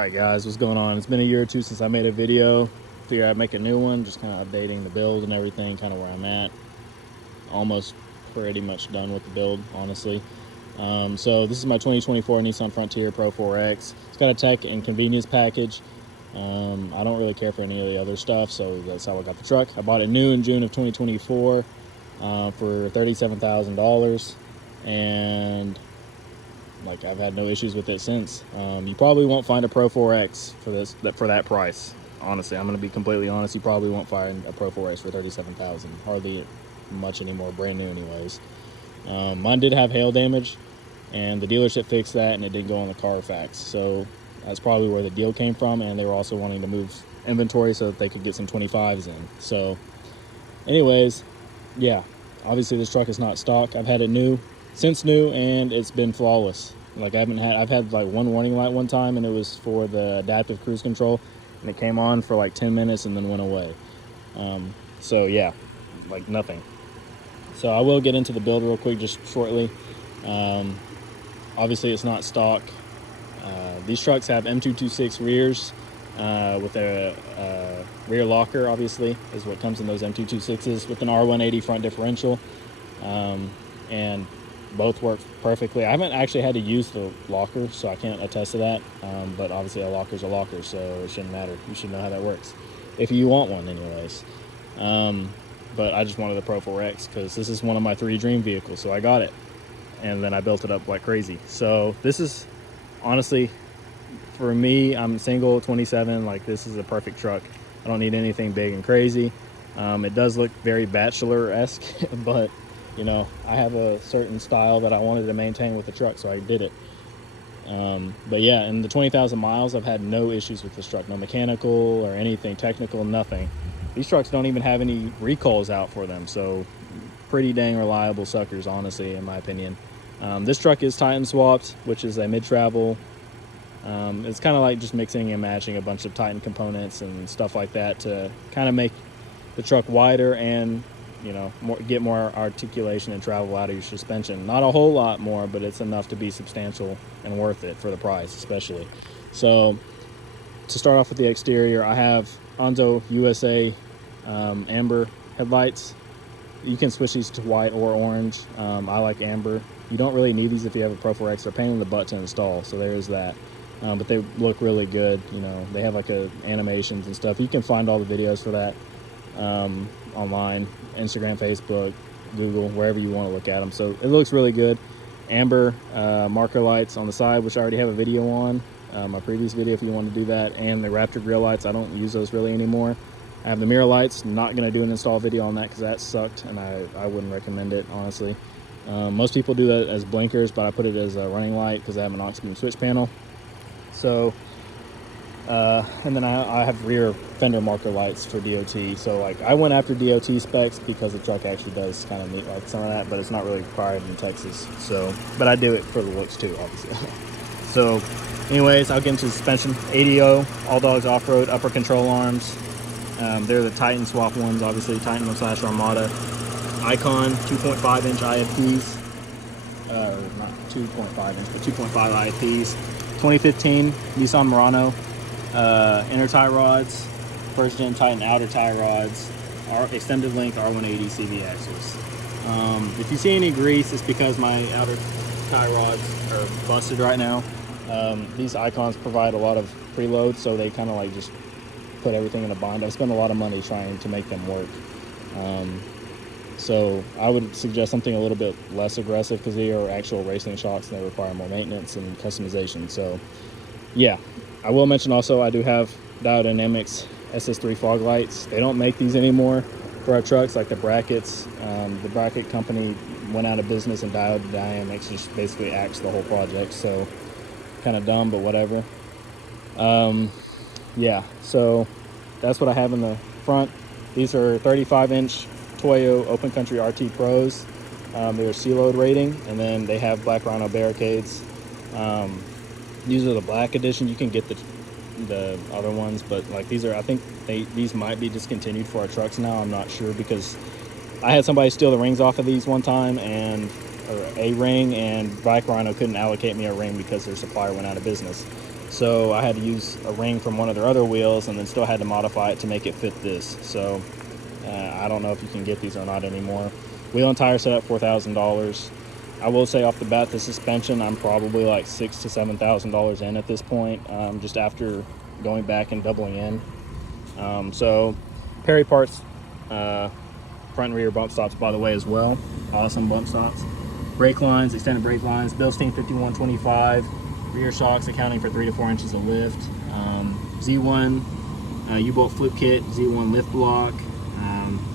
Alright guys, what's going on? It's been a year or two since I made a video. Figured I'd make a new one, just kind of updating the build and everything, kind of where I'm at. Almost pretty much done with the build, honestly. So this is my 2024 Nissan Frontier Pro 4X. It's got a tech and convenience package. I don't really care for any of the other stuff, so that's how I got the truck. I bought it new in June of 2024 for $37,000, and like I've had no issues with it since. You probably won't find a Pro 4X for that price. Honestly, I'm going to be completely honest. You probably won't find a Pro 4X for $37,000. Hardly much anymore. Brand new, anyways. Mine did have hail damage, and the dealership fixed that, and it didn't go on the CarFax. So that's probably where the deal came from, and they were also wanting to move inventory so that they could get some 25s in. So, anyways, yeah. Obviously, this truck is not stock. I've had it since new, and it's been flawless. Like I've had like one warning light one time, and it was for the adaptive cruise control, and it came on for like 10 minutes and then went away. So yeah, like nothing. So I will get into the build real quick, just shortly. Obviously it's not stock. These trucks have M226 rears with a rear locker, obviously, is what comes in those M226s, with an R180 front differential. And both work perfectly. I haven't actually had to use the locker, so I can't attest to that. But obviously a locker's a locker, so it shouldn't matter. You should know how that works, if you want one anyways. But I just wanted the Pro 4X because this is one of my 3 dream vehicles, so I got it. And then I built it up like crazy. So this is, honestly, for me, I'm single, 27, like this is a perfect truck. I don't need anything big and crazy. It does look very bachelor-esque, but you know, I have a certain style that I wanted to maintain with the truck, so I did it. But yeah, in the 20,000 miles, I've had no issues with this truck. No mechanical or anything technical, nothing. These trucks don't even have any recalls out for them, so pretty dang reliable suckers, honestly, in my opinion. This truck is Titan swapped, which is a mid-travel. It's kind of like just mixing and matching a bunch of Titan components and stuff like that to kind of make the truck wider and, you know, get more articulation and travel out of your suspension. Not a whole lot more, but it's enough to be substantial and worth it for the price, especially. So to start off with the exterior, I have Onzo USA amber headlights. You can switch these to white or orange. I like amber. You don't really need these if you have a Pro 4X. They're a pain in the butt to install, so there's that. But they look really good. You know, they have like animations and stuff. You can find all the videos for that online, Instagram, Facebook, Google, wherever you want to look at them. So it looks really good. Amber marker lights on the side, which I already have a video on, my previous video if you want to do that, and the Raptor grill lights. I don't use those really anymore. I have the mirror lights. Not going to do an install video on that because that sucked, and I wouldn't recommend it, honestly. Most people do that as blinkers, but I put it as a running light because I have an aux beam switch panel. So and then I have rear fender marker lights for DOT. So like I went after DOT specs because the truck actually does kind of meet like some of that, but it's not really required in Texas. So, but I do it for the looks too, obviously. So anyways, I'll get into suspension. ADO, All Dogs Off-Road, upper control arms. They're the Titan swap ones, obviously, Titan / Armada. Icon 2.5 inch IFPs. Not 2.5 inch, but 2.5 IFPs. 2015 Nissan Murano. Inner tie rods, first gen Titan outer tie rods, extended length R180 CV axles. If you see any grease, it's because my outer tie rods are busted right now. These Icons provide a lot of preload, so they kind of like just put everything in a bind. I've spent a lot of money trying to make them work. So I would suggest something a little bit less aggressive because they are actual racing shocks and they require more maintenance and customization. So yeah, I will mention also I do have Diodynamics SS3 fog lights. They don't make these anymore for our trucks, like the brackets. The bracket company went out of business, and Diodynamics just basically axed the whole project. So kind of dumb, but whatever. Yeah, so that's what I have in the front. These are 35-inch Toyo Open Country RT Pros. They're C-load rating, and then they have Black Rhino barricades. These are the black edition. You can get the other ones, but like these are, I think these might be discontinued for our trucks now. I'm not sure because I had somebody steal the rings off of these one time, or a ring, and Black Rhino couldn't allocate me a ring because their supplier went out of business. So I had to use a ring from one of their other wheels and then still had to modify it to make it fit this. So I don't know if you can get these or not anymore. Wheel and tire set up $4,000. I will say off the bat, the suspension, I'm probably like $6,000 to $7,000 in at this point, just after going back and doubling in. So Perry Parts front and rear bump stops, by the way, as well. Awesome bump stops. Brake lines, extended brake lines, Bilstein 5125. Rear shocks accounting for 3 to 4 inches of lift. Z1 U-bolt flip kit, Z1 lift block.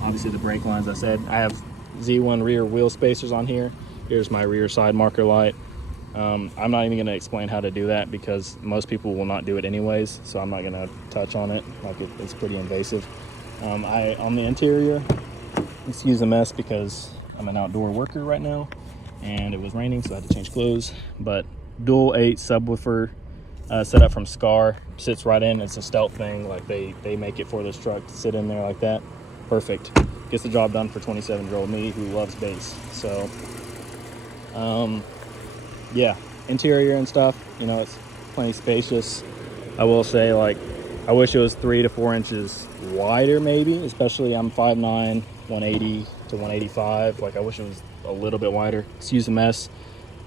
Obviously the brake lines, I said. I have Z1 rear wheel spacers on here. Here's my rear side marker light. I'm not even going to explain how to do that because most people will not do it anyways, so I'm not going to touch on it. Like it's pretty invasive. On the interior, excuse the mess because I'm an outdoor worker right now and it was raining, so I had to change clothes. But dual 8 subwoofer set up from Scar, sits right in. It's a stealth thing, like they make it for this truck to sit in there like that. Perfect. Gets the job done for 27-year-old me who loves bass. So yeah, interior and stuff, you know, it's plenty spacious. I will say, like, I wish it was 3 to 4 inches wider, maybe, especially I'm 5'9", 180 to 185. Like, I wish it was a little bit wider. Excuse the mess.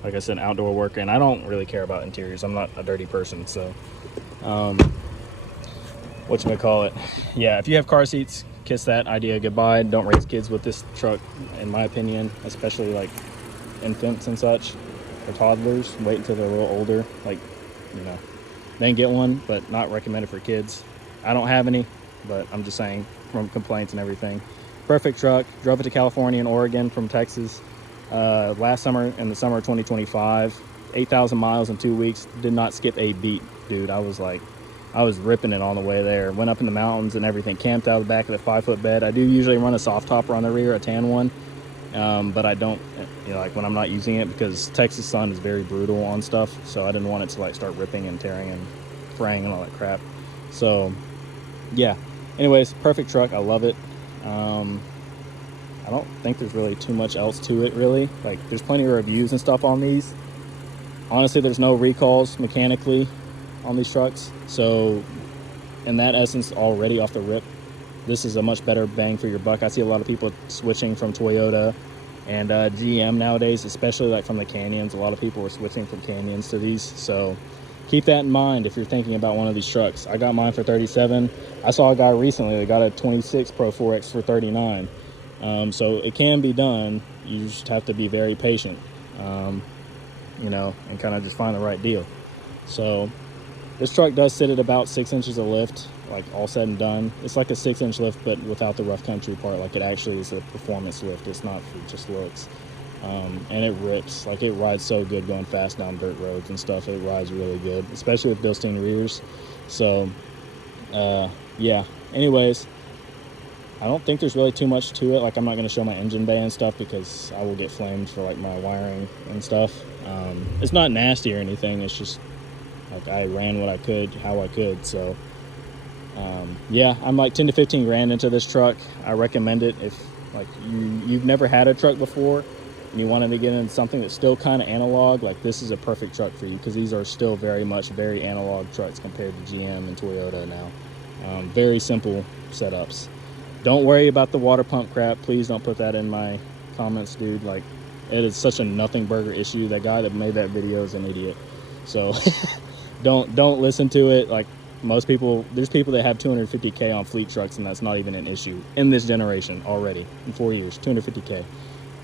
Like I said, outdoor worker, and I don't really care about interiors. I'm not a dirty person, so whatchamacallit. Yeah, if you have car seats, kiss that idea goodbye. Don't raise kids with this truck, in my opinion, especially like infants and such, or toddlers. Wait until they're a little older, like, you know, then get one, but not recommended for kids. I don't have any, but I'm just saying from complaints and everything. Perfect truck. Drove it to California and Oregon from Texas last summer, in the summer of 2025. 8,000 miles in 2 weeks. Did not skip a beat, dude. I was ripping it on the way there. Went up in the mountains and everything. Camped out of the back of the 5-foot bed. I do usually run a soft topper on the rear, a tan one, but I don't, you know, like when I'm not using it, because Texas sun is very brutal on stuff. So I didn't want it to like start ripping and tearing and fraying and all that crap. So yeah. Anyways, perfect truck. I love it. I don't think there's really too much else to it, really. Like, there's plenty of reviews and stuff on these. Honestly, there's no recalls mechanically on these trucks. So in that essence, already off the rip, this is a much better bang for your buck. I see a lot of people switching from Toyota and GM nowadays, especially like from the Canyons. A lot of people are switching from Canyons to these. So keep that in mind if you're thinking about one of these trucks. I got mine for $37,000. I saw a guy recently that got a 26 Pro 4X for $39,000. So it can be done. You just have to be very patient, you know, and kind of just find the right deal. So this truck does sit at about 6 inches of lift, like all said and done. It's like a 6-inch lift, but without the rough country part. Like, it actually is a performance lift. It's not for just looks. And it rips. Like, it rides so good going fast down dirt roads and stuff. It rides really good, especially with Bilstein rears. So yeah, anyways, I don't think there's really too much to it. Like, I'm not going to show my engine bay and stuff because I will get flamed for like my wiring and stuff. It's not nasty or anything. It's just like I ran what I could, how I could. So yeah, I'm like 10 to 15 grand into this truck. I recommend it if like you've never had a truck before and you wanted to get into something that's still kind of analog. Like, this is a perfect truck for you, because these are still very analog trucks compared to GM and Toyota now. Very simple setups. Don't worry about the water pump crap. Please don't put that in my comments, dude. Like, it is such a nothing burger issue. That guy that made that video is an idiot. So don't listen to it. Like, most people, there's people that have 250K on fleet trucks, and that's not even an issue in this generation already. In 4 years, 250K,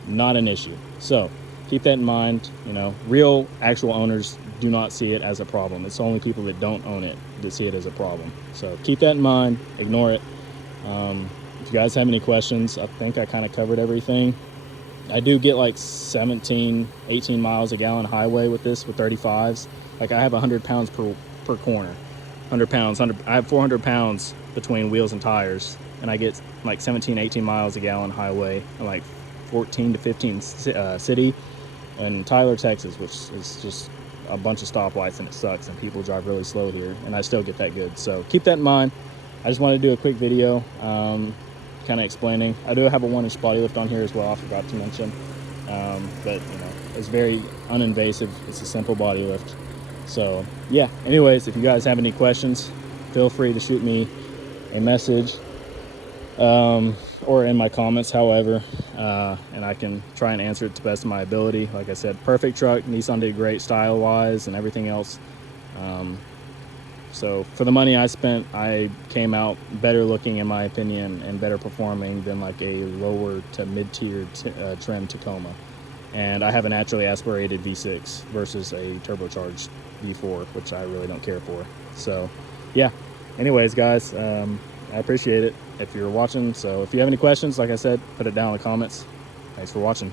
not an issue. So keep that in mind. You know, real actual owners do not see it as a problem. It's only people that don't own it that see it as a problem. So keep that in mind. Ignore it. If you guys have any questions, I think I kind of covered everything. I do get like 17, 18 miles a gallon highway with this, with 35s. Like, I have 100 pounds per corner. 100 pounds. I have 400 pounds between wheels and tires, and I get like 17, 18 miles a gallon highway, and like 14 to 15 city, and Tyler, Texas, which is just a bunch of stoplights, and it sucks, and people drive really slow here, and I still get that good. So keep that in mind. I just wanted to do a quick video kind of explaining. I do have a 1-inch body lift on here as well, I forgot to mention. But, you know, it's very uninvasive. It's a simple body lift. So yeah, anyways, if you guys have any questions, feel free to shoot me a message or in my comments, however, and I can try and answer it to the best of my ability. Like I said, perfect truck. Nissan did great style wise and everything else. So for the money I spent, I came out better looking, in my opinion, and better performing than like a lower to mid-tier trim Tacoma. And I have a naturally aspirated V6 versus a turbocharged V4, which I really don't care for. So yeah, anyways, guys, I appreciate it if you're watching. So if you have any questions, like I said, put it down in the comments. Thanks for watching.